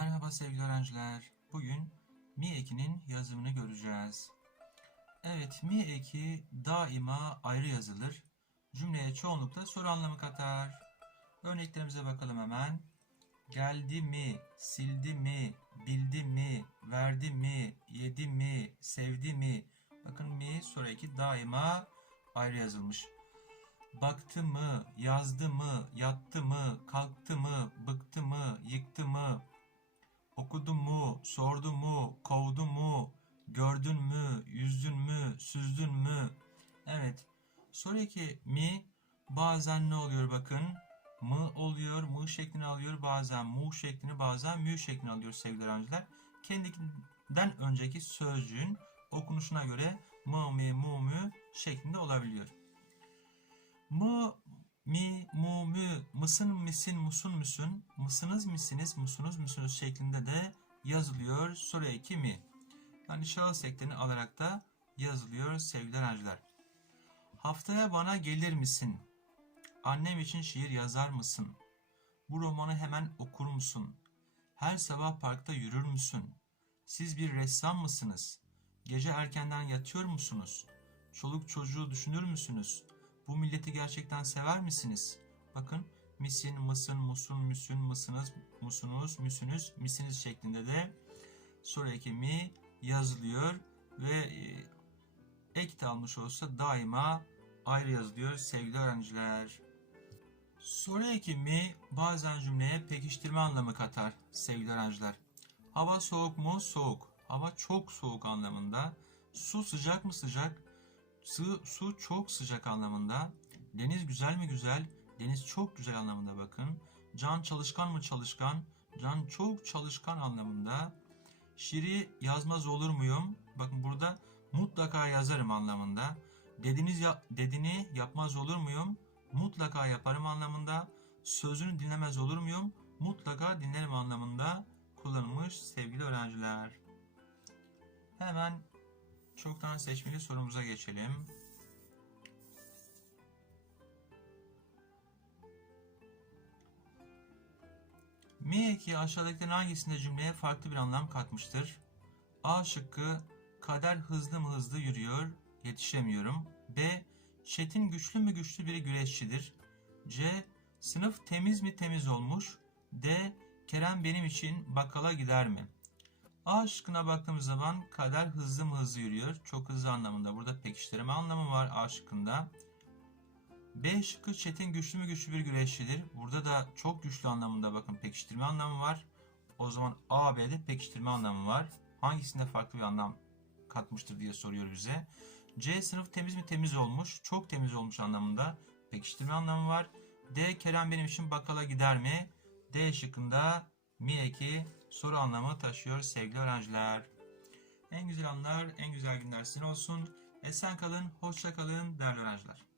Merhaba sevgili öğrenciler. Bugün mi ekinin yazımını göreceğiz. Evet, mi eki daima ayrı yazılır. Cümleye çoğunlukla soru anlamı katar. Örneklerimize bakalım hemen. Geldi mi, sildi mi, bildi mi, verdi mi, yedi mi, sevdi mi? Bakın mi soru eki daima ayrı yazılmış. Baktı mı, yazdı mı, yattı mı, kalktı mı, bıktı mı, yıktı mı, okudu mu, sordu mu, kovdu mu, gördün mü, yüzdün mü, süzdün mü? Evet, sonraki mi bazen ne oluyor bakın? Mı oluyor, mı şeklini alıyor, bazen mu şeklini, bazen mü şeklini alıyor sevgili öğrenciler. Kendinden önceki sözcüğün okunuşuna göre mı, mi, mu, mü şeklinde olabiliyor. Mı, mi, mu, mü, mısın, misin, musun, müsün, mısınız, misiniz, musunuz, müsünüz şeklinde de yazılıyor soru eki mi. Yani şahıs eklerini alarak da yazılıyor sevgili öğrenciler. Haftaya bana gelir misin? Annem için şiir yazar mısın? Bu romanı hemen okur musun? Her sabah parkta yürür müsün? Siz bir ressam mısınız? Gece erkenden yatıyor musunuz? Çoluk çocuğu düşünür müsünüz? Bu milleti gerçekten sever misiniz? Bakın misin, mısın, musun, müsün, mısınız, musunuz, müsünüz, misiniz şeklinde de soru eki mi yazılıyor ve e, ek de almış olsa daima ayrı yazılıyor sevgili öğrenciler. Soru eki mi bazen cümleye pekiştirme anlamı katar sevgili öğrenciler. Hava soğuk mu? Soğuk. Hava çok soğuk anlamında. Su sıcak mı? Sıcak. Su, su çok sıcak anlamında. Deniz güzel mi? Güzel. Deniz çok güzel anlamında bakın. Can çalışkan mı? Çalışkan. Can çok çalışkan anlamında. Şiiri yazmaz olur muyum? Bakın burada mutlaka yazarım anlamında. Dediniz ya, dediğini yapmaz olur muyum? Mutlaka yaparım anlamında. Sözünü dinlemez olur muyum? Mutlaka dinlerim anlamında kullanılmış sevgili öğrenciler. Hemen çoktan seçmeli sorumuza geçelim. Mi eki aşağıdakilerin hangisinde cümleye farklı bir anlam katmıştır? A şıkkı kader hızlı mı hızlı yürüyor, yetişemiyorum. B. Çetin güçlü mü güçlü bir güreşçidir. C. Sınıf temiz mi temiz olmuş. D. Kerem benim için bakkala gider mi? A şıkkına baktığımız zaman kader hızlı mı hızlı yürüyor. Çok hızlı anlamında. Burada pekiştirme anlamı var A şıkkında. B şıkkı çetin güçlü mü güçlü bir güreşçidir. Burada da çok güçlü anlamında bakın pekiştirme anlamı var. O zaman A, B'de pekiştirme anlamı var. Hangisinde farklı bir anlam katmıştır diye soruyor bize. C sınıf temiz mi temiz olmuş, çok temiz olmuş anlamında pekiştirme anlamı var. D Kerem benim için bakkala gider mi? D şıkkında mi eki soru anlamı taşıyor sevgili öğrenciler. En güzel anlar, en güzel günler sizin olsun. Esen kalın, hoşça kalın değerli öğrenciler.